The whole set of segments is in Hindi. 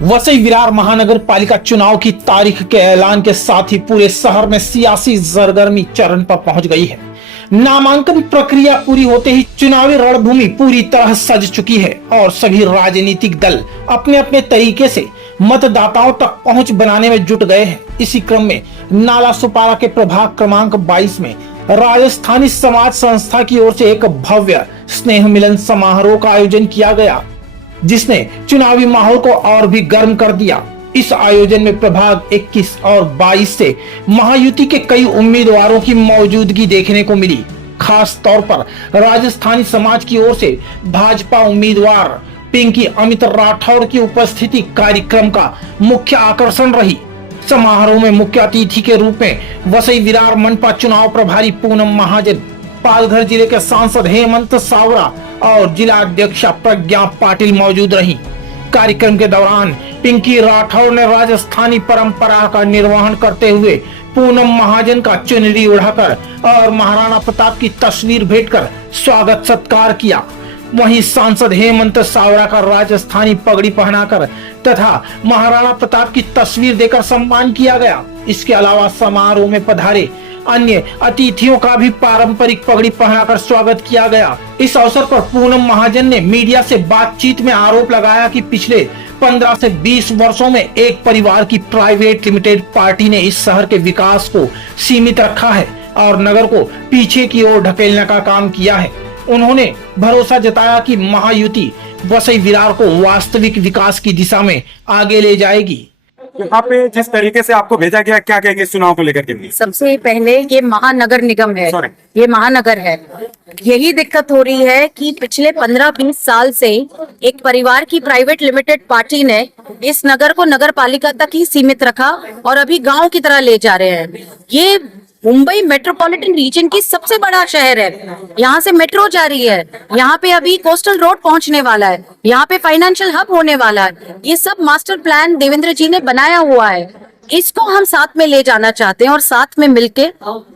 वसई विरार महानगर पालिका चुनाव की तारीख के ऐलान के साथ ही पूरे शहर में सियासी सरगर्मी चरण पर पहुंच गई है। नामांकन प्रक्रिया पूरी होते ही चुनावी रणभूमि पूरी तरह सज चुकी है और सभी राजनीतिक दल अपने अपने तरीके से मतदाताओं तक पहुंच बनाने में जुट गए हैं। इसी क्रम में नाला सुपारा के प्रभाग क्रमांक 22 में राजस्थानी समाज संस्था की ओर से एक भव्य स्नेह मिलन समारोह का आयोजन किया गया, जिसने चुनावी माहौल को और भी गर्म कर दिया। इस आयोजन में प्रभाग 21 और 22 से महायुति के कई उम्मीदवारों की मौजूदगी देखने को मिली। खास तौर पर राजस्थानी समाज की ओर से भाजपा उम्मीदवार पिंकी अमित राठौर की उपस्थिति कार्यक्रम का मुख्य आकर्षण रही। समारोह में मुख्य अतिथि के रूप में वसई विरार मनपा चुनाव प्रभारी पूनम महाजन, पालघर जिले के सांसद हेमंत सावरा और जिला अध्यक्षा प्रज्ञा पाटिल मौजूद रही। कार्यक्रम के दौरान पिंकी राठौर ने राजस्थानी परंपरा का निर्वहन करते हुए पूनम महाजन का चुनरी उड़ाकर और महाराणा प्रताप की तस्वीर भेंटकर स्वागत सत्कार किया। वहीं सांसद हेमंत सावरा का राजस्थानी पगड़ी पहनाकर तथा महाराणा प्रताप की तस्वीर देकर सम्मान किया गया। इसके अलावा समारोह में पधारे अन्य अतिथियों का भी पारंपरिक पगड़ी पहनाकर स्वागत किया गया। इस अवसर पर पूनम महाजन ने मीडिया से बातचीत में आरोप लगाया कि पिछले 15 से 20 वर्षों में एक परिवार की प्राइवेट लिमिटेड पार्टी ने इस शहर के विकास को सीमित रखा है और नगर को पीछे की ओर ढकेलने का काम किया है। उन्होंने भरोसा जताया कि महायुति वसई विरार को वास्तविक विकास की दिशा में आगे ले जाएगी। यहाँ पे जिस तरीके से आपको भेजा गया, क्या कहेंगे इस चुनाव को लेकर के? सबसे पहले ये महानगर निगम है, ये महानगर है। यही दिक्कत हो रही है कि पिछले 15-20 साल से एक परिवार की प्राइवेट लिमिटेड पार्टी ने इस नगर को नगर पालिका तक ही सीमित रखा और अभी गांव की तरह ले जा रहे हैं। ये मुंबई मेट्रोपॉलिटन रीजन की सबसे बड़ा शहर है। यहाँ से मेट्रो जा रही है, यहाँ पे अभी कोस्टल रोड पहुँचने वाला है, यहाँ पे फाइनेंशियल हब होने वाला है। ये सब मास्टर प्लान देवेंद्र जी ने बनाया हुआ है। इसको हम साथ में ले जाना चाहते हैं और साथ में मिलके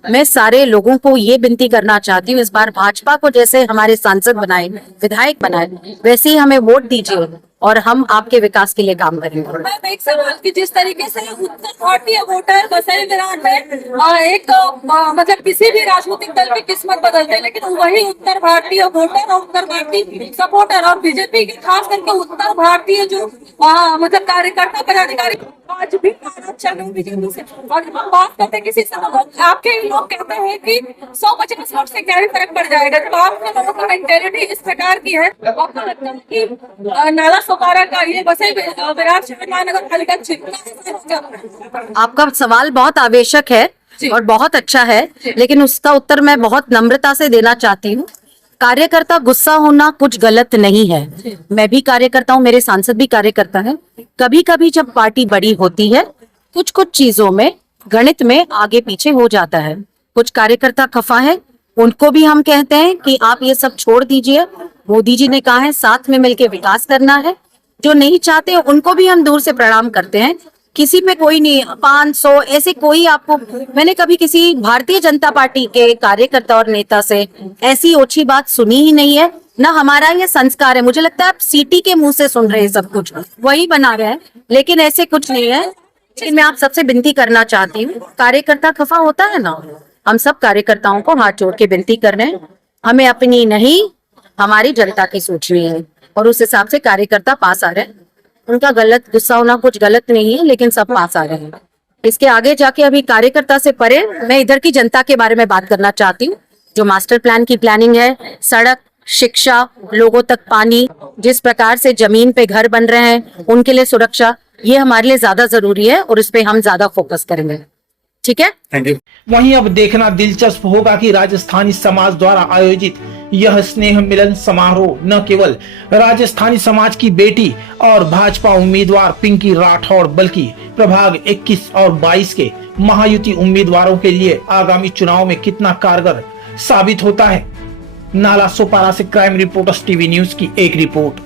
मैं सारे लोगों को ये विनती करना चाहती हूँ, इस बार भाजपा को जैसे हमारे सांसद बनाए, विधायक बनाए, वैसे ही हमें वोट दीजिए और हम आपके विकास के लिए काम करेंगे। मैम एक सवाल कि जिस तरीके से उत्तर भारतीय वोटर वसई विरार में एक मतलब किसी भी राजनीतिक दल की किस्मत बदलते हैं, लेकिन वही उत्तर भारतीय वोटर और उत्तर भारतीय सपोर्टर और बीजेपी के खास करके उत्तर भारतीय जो मतलब कार्यकर्ता पदाधिकारी आज भी चल रहे बीजेपी से। और हम बात करते हैं किसी समय आपके लोग कहते हैं कि 150 वोट से क्या ही फर्क पड़ जाएगा। जब आपके लोगों की मेंटेलिटी इस प्रकार की है, आपको लगता है कि नाला सुपारा का ये वसई विरार शहर महानगर पालिका चिंता? आपका सवाल बहुत आवश्यक है और बहुत अच्छा है, लेकिन उसका उत्तर मैं बहुत नम्रता से देना चाहती हूँ। कार्यकर्ता गुस्सा होना कुछ गलत नहीं है। मैं भी कार्यकर्ता हूँ, मेरे सांसद भी कार्यकर्ता हैं। कभी कभी जब पार्टी बड़ी होती है, कुछ कुछ चीजों में गणित में आगे पीछे हो जाता है। कुछ कार्यकर्ता खफा है, उनको भी हम कहते हैं कि आप ये सब छोड़ दीजिए। मोदी जी ने कहा है साथ में मिलकर विकास करना है। जो नहीं चाहते उनको भी हम दूर से प्रणाम करते हैं। किसी पे कोई नहीं 500 ऐसे कोई आपको, मैंने कभी किसी भारतीय जनता पार्टी के कार्यकर्ता और नेता से ऐसी ओछी बात सुनी ही नहीं है, ना हमारा ये संस्कार है। मुझे लगता है आप सीटी के मुंह से सुन रहे हैं, सब कुछ वही बना रहे हैं, लेकिन ऐसे कुछ नहीं है। लेकिन मैं आप सबसे विनती करना चाहती हूँ, कार्यकर्ता खफा होता है ना, हम सब कार्यकर्ताओं को हाथ जोड़ के विनती कर रहे हैं। हमें अपनी नहीं, हमारी जनता की सोचनी है और उस हिसाब से कार्यकर्ता पास आ रहे हैं। उनका गलत गुस्सा होना कुछ गलत नहीं है, लेकिन सब पास आ रहे हैं। इसके आगे जाके अभी कार्यकर्ता से परे मैं इधर की जनता के बारे में बात करना चाहती हूँ। जो मास्टर प्लान की प्लानिंग है, सड़क, शिक्षा, लोगों तक पानी, जिस प्रकार से जमीन पे घर बन रहे हैं उनके लिए सुरक्षा, ये हमारे लिए ज्यादा जरूरी है और इस पे हम ज्यादा फोकस करेंगे। ठीक है, थैंक यू। वहीं अब देखना दिलचस्प होगा कि राजस्थानी समाज द्वारा आयोजित यह स्नेह मिलन समारोह न केवल राजस्थानी समाज की बेटी और भाजपा उम्मीदवार पिंकी राठौर, बल्कि प्रभाग 21 और 22 के महायुति उम्मीदवारों के लिए आगामी चुनाव में कितना कारगर साबित होता है। नाला सुपारा से क्राइम रिपोर्टर्स टीवी न्यूज की एक रिपोर्ट।